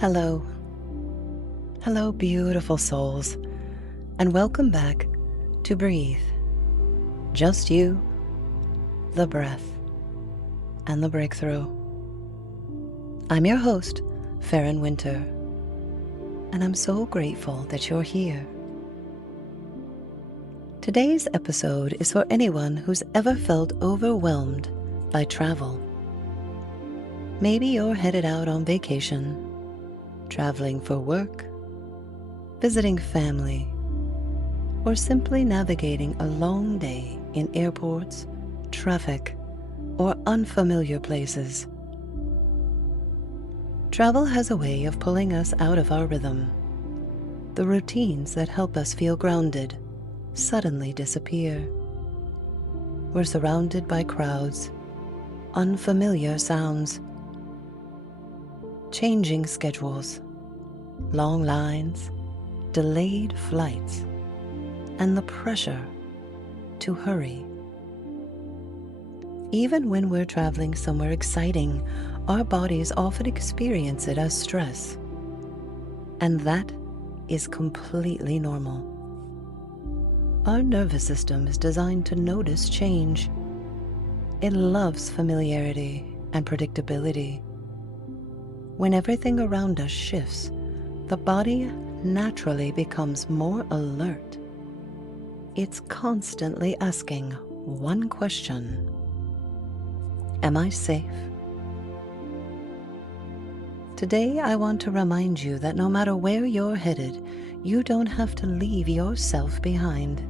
Hello. Hello, beautiful souls, and welcome back to Breathe. Just you, the breath, and the breakthrough. I'm your host, Farron Winter, and I'm so grateful that you're here. Today's episode is for anyone who's ever felt overwhelmed by travel. Maybe you're headed out on vacation, traveling for work, visiting family, or simply navigating a long day in airports, traffic, or unfamiliar places. Travel has a way of pulling us out of our rhythm. The routines that help us feel grounded suddenly disappear. We're surrounded by crowds, unfamiliar sounds, changing schedules, long lines, delayed flights, and the pressure to hurry. Even when we're traveling somewhere exciting, our bodies often experience it as stress. And that is completely normal. Our nervous system is designed to notice change. It loves familiarity and predictability. When everything around us shifts, the body naturally becomes more alert. It's constantly asking one question: am I safe? Today, I want to remind you that no matter where you're headed, you don't have to leave yourself behind.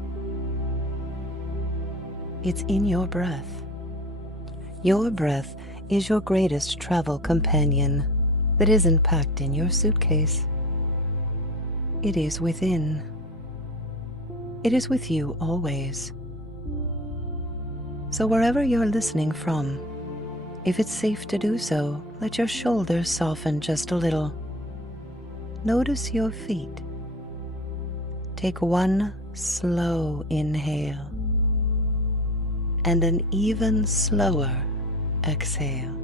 It's in your breath. Your breath is your greatest travel companion that isn't packed in your suitcase. It is within. It is with you always. So wherever you're listening from, if it's safe to do so, let your shoulders soften just a little. Notice your feet. Take one slow inhale and an even slower exhale.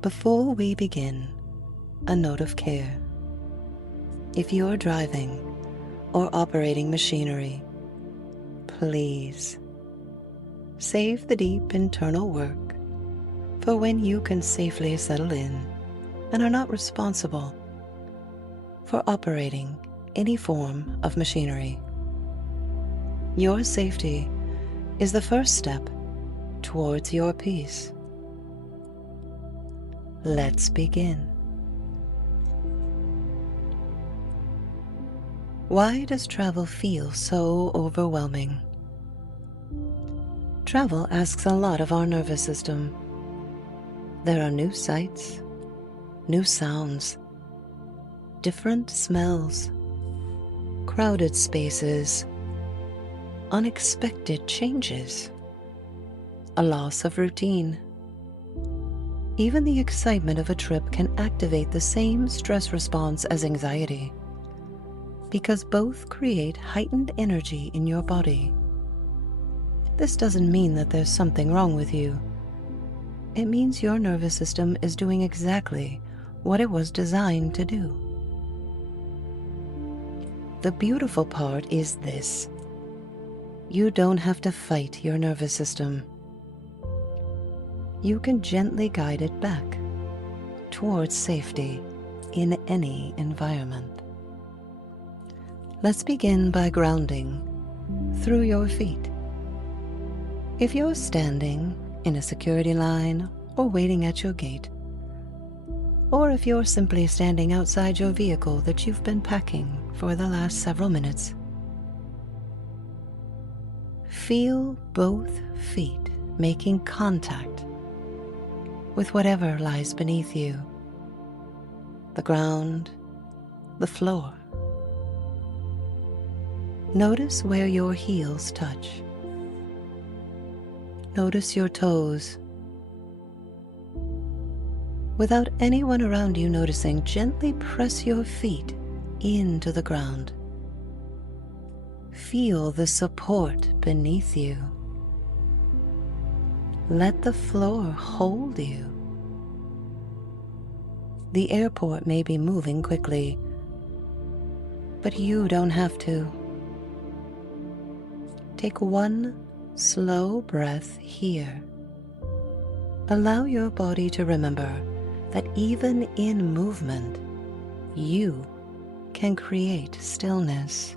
Before we begin, a note of care. If you're driving or operating machinery, please save the deep internal work for when you can safely settle in and are not responsible for operating any form of machinery. Your safety is the first step towards your peace. Let's begin. Why does travel feel so overwhelming? Travel asks a lot of our nervous system. There are new sights, new sounds, different smells, crowded spaces, unexpected changes, a loss of routine. Even the excitement of a trip can activate the same stress response as anxiety, because both create heightened energy in your body. This doesn't mean that there's something wrong with you. It means your nervous system is doing exactly what it was designed to do. The beautiful part is this: you don't have to fight your nervous system. You can gently guide it back towards safety in any environment. Let's begin by grounding through your feet. If you're standing in a security line or waiting at your gate, or if you're simply standing outside your vehicle that you've been packing for the last several minutes, feel both feet making contact with whatever lies beneath you: the ground, the floor. Notice where your heels touch. Notice your toes. Without anyone around you noticing, gently press your feet into the ground. Feel the support beneath you. Let the floor hold you. The airport may be moving quickly, but you don't have to. Take one slow breath here. Allow your body to remember that even in movement, you can create stillness.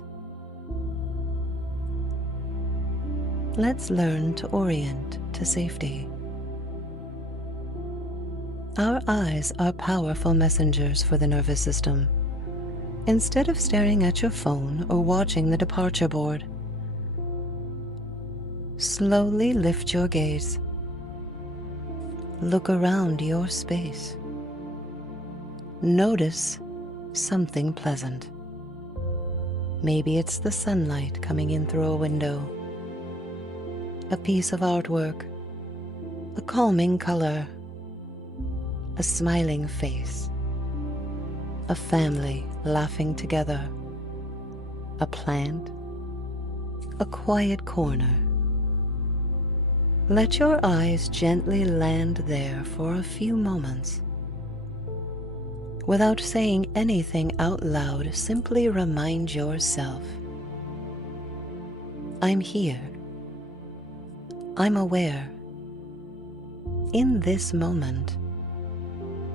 Let's learn to orient to safety. Our eyes are powerful messengers for the nervous system. Instead of staring at your phone or watching the departure board, slowly lift your gaze. Look around your space. Notice something pleasant. Maybe it's the sunlight coming in through a window, a piece of artwork, a calming color, a smiling face, a family laughing together, a plant, a quiet corner. Let your eyes gently land there for a few moments. Without saying anything out loud, simply remind yourself, I'm here. I'm aware. In this moment,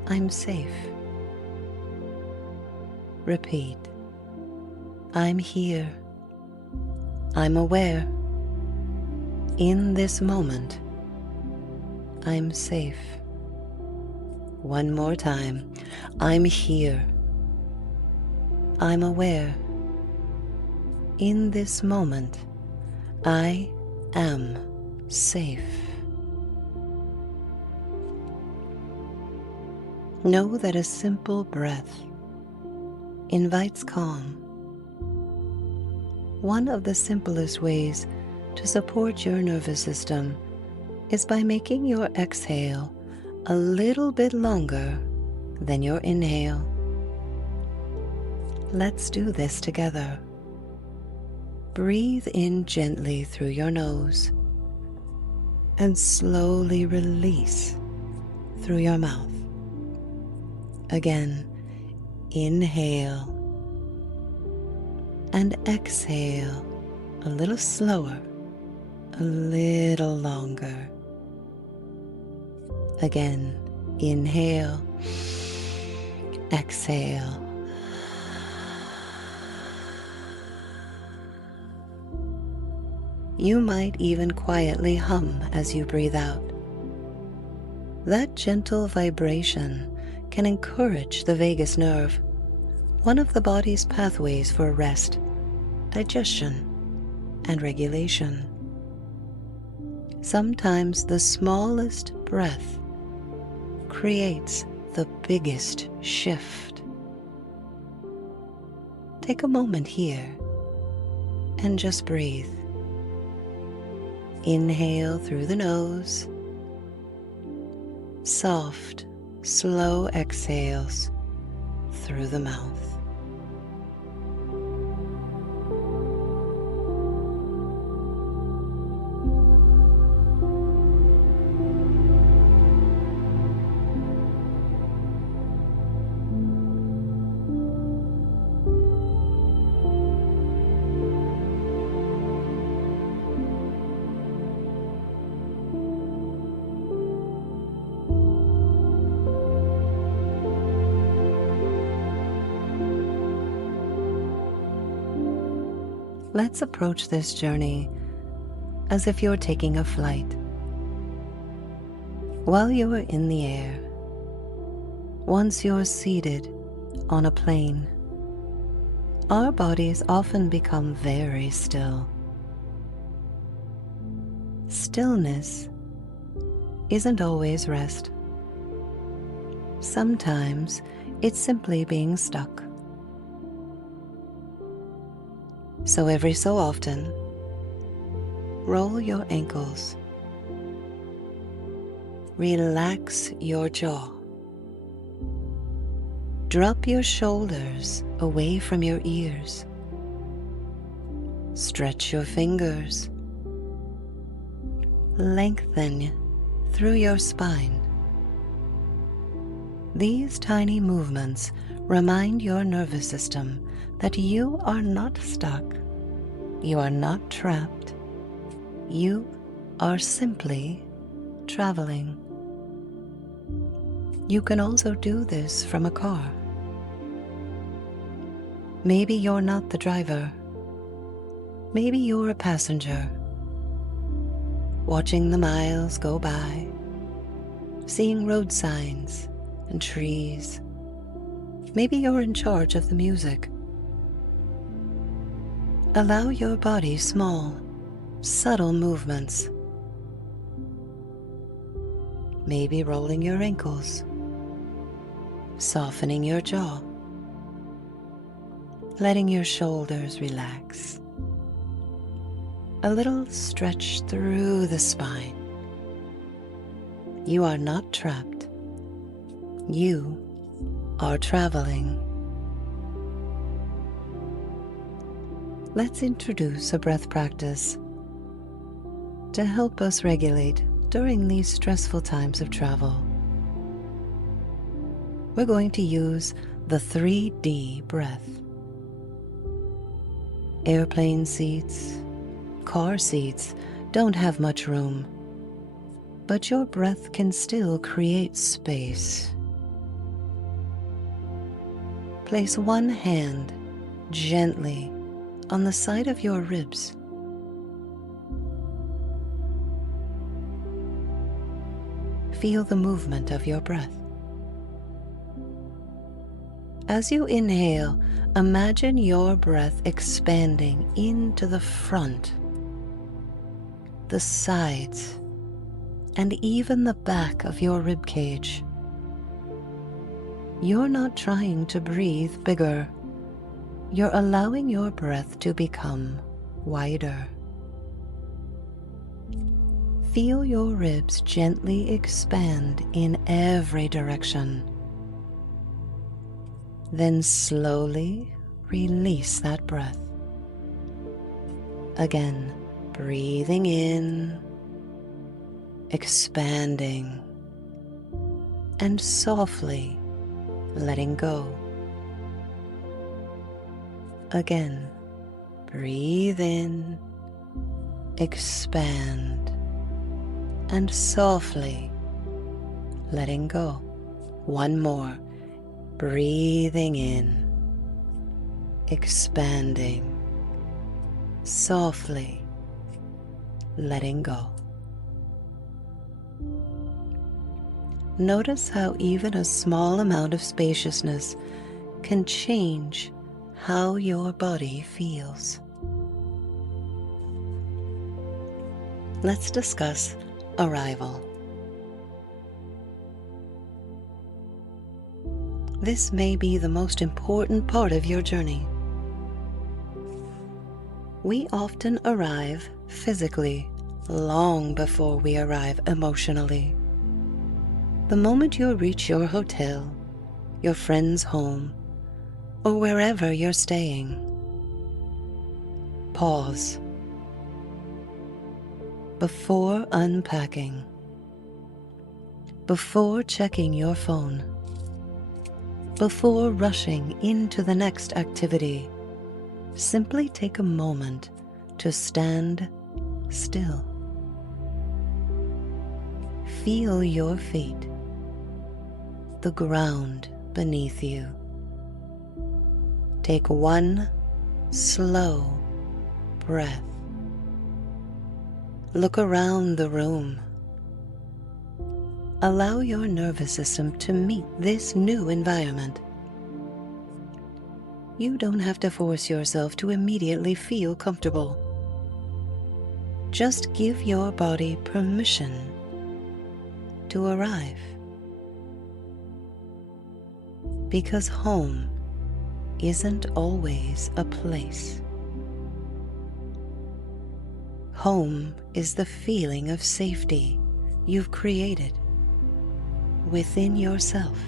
I'm safe. Repeat, I'm here. I'm aware. In this moment, I'm safe. One more time. I'm here. I'm aware. In this moment, I am safe. Know that a simple breath invites calm. One of the simplest ways to support your nervous system is by making your exhale a little bit longer than your inhale. Let's do this together. Breathe in gently through your nose and slowly release through your mouth. Again, inhale and exhale a little slower, a little longer. Again, inhale, exhale. You might even quietly hum as you breathe out. That gentle vibration can encourage the vagus nerve, one of the body's pathways for rest, digestion, and regulation. Sometimes the smallest breath creates the biggest shift. Take a moment here and just breathe. Inhale through the nose. Soft, slow exhales through the mouth. Let's approach this journey as if you're taking a flight. While you are in the air, once you're seated on a plane, our bodies often become very still. Stillness isn't always rest. Sometimes it's simply being stuck. So every so often, roll your ankles. Relax your jaw. Drop your shoulders away from your ears. Stretch your fingers. Lengthen through your spine. These tiny movements remind your nervous system that you are not stuck, you are not trapped, you are simply traveling. You can also do this from a car. Maybe you're not the driver. Maybe you're a passenger, watching the miles go by, seeing road signs and trees. Maybe you're in charge of the music. Allow your body small, subtle movements. Maybe rolling your ankles, softening your jaw, letting your shoulders relax. A little stretch through the spine. You are not trapped. You are traveling. Let's introduce a breath practice to help us regulate during these stressful times of travel. We're going to use the 3D breath. Airplane seats, car seats don't have much room, but your breath can still create space. Place one hand gently on the side of your ribs. Feel the movement of your breath. As you inhale, imagine your breath expanding into the front, the sides, and even the back of your rib cage. You're not trying to breathe bigger. You're allowing your breath to become wider. Feel your ribs gently expand in every direction. Then slowly release that breath. Again, breathing in, expanding, and softly letting go. Again, breathe in, expand, and softly letting go. One more. Breathing in, expanding, softly letting go. Notice how even a small amount of spaciousness can change how your body feels. Let's discuss arrival. This may be the most important part of your journey. We often arrive physically long before we arrive emotionally. The moment you reach your hotel, your friend's home, or wherever you're staying, pause. Before unpacking, before checking your phone, before rushing into the next activity, simply take a moment to stand still. Feel your feet, the ground beneath you. Take one slow breath. Look around the room. Allow your nervous system to meet this new environment. You don't have to force yourself to immediately feel comfortable. Just give your body permission to arrive. Because home isn't always a place. Home is the feeling of safety you've created within yourself.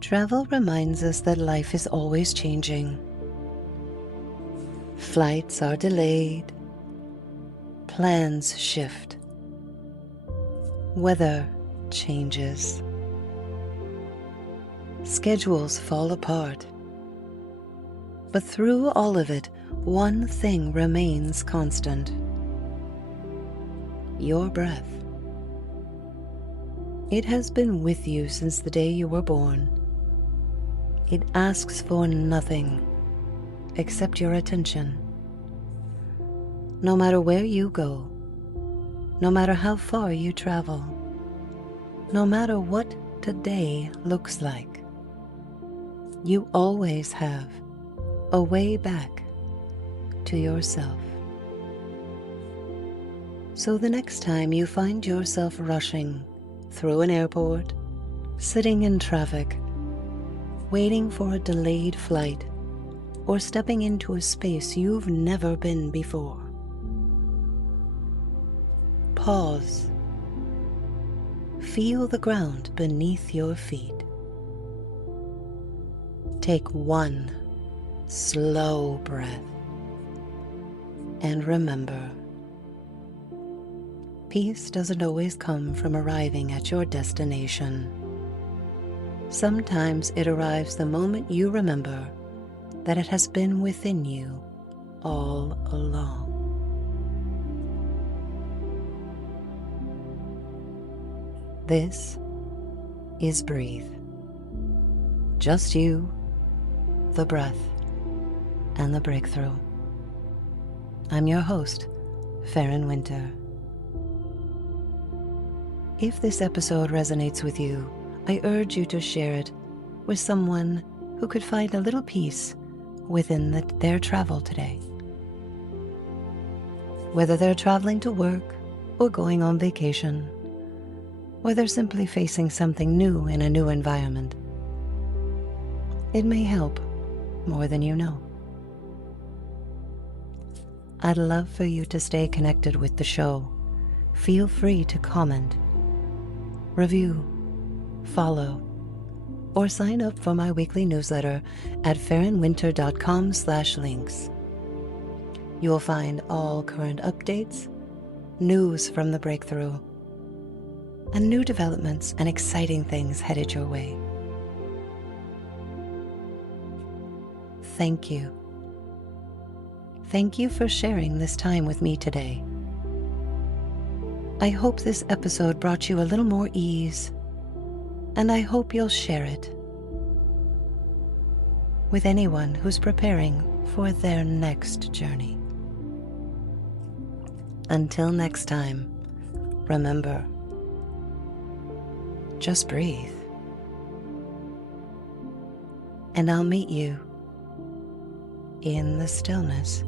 Travel reminds us that life is always changing. Flights are delayed, plans shift, Weather changes. Schedules fall apart. But through all of it, one thing remains constant: your breath. It has been with you since the day you were born. It asks for nothing except your attention. No matter where you go, no matter how far you travel, no matter what today looks like, you always have a way back to yourself. So the next time you find yourself rushing through an airport, sitting in traffic, waiting for a delayed flight, or stepping into a space you've never been before, pause. Feel the ground beneath your feet. Take one slow breath. And remember, peace doesn't always come from arriving at your destination. Sometimes it arrives the moment you remember that it has been within you all along. This is Breathe. Just you, the breath, and the breakthrough. I'm your host, Farron Winter. If this episode resonates with you, I urge you to share it with someone who could find a little peace within their travel today. Whether they're traveling to work or going on vacation, or they're simply facing something new in a new environment, it may help more than you know. I'd love for you to stay connected with the show. Feel free to comment, review, follow, or sign up for my weekly newsletter at farronwinter.com/links. You'll find all current updates, news from the breakthrough, and new developments and exciting things headed your way. Thank you. Thank you for sharing this time with me today. I hope this episode brought you a little more ease, and I hope you'll share it with anyone who's preparing for their next journey. Until next time, remember, just breathe, and I'll meet you in the stillness.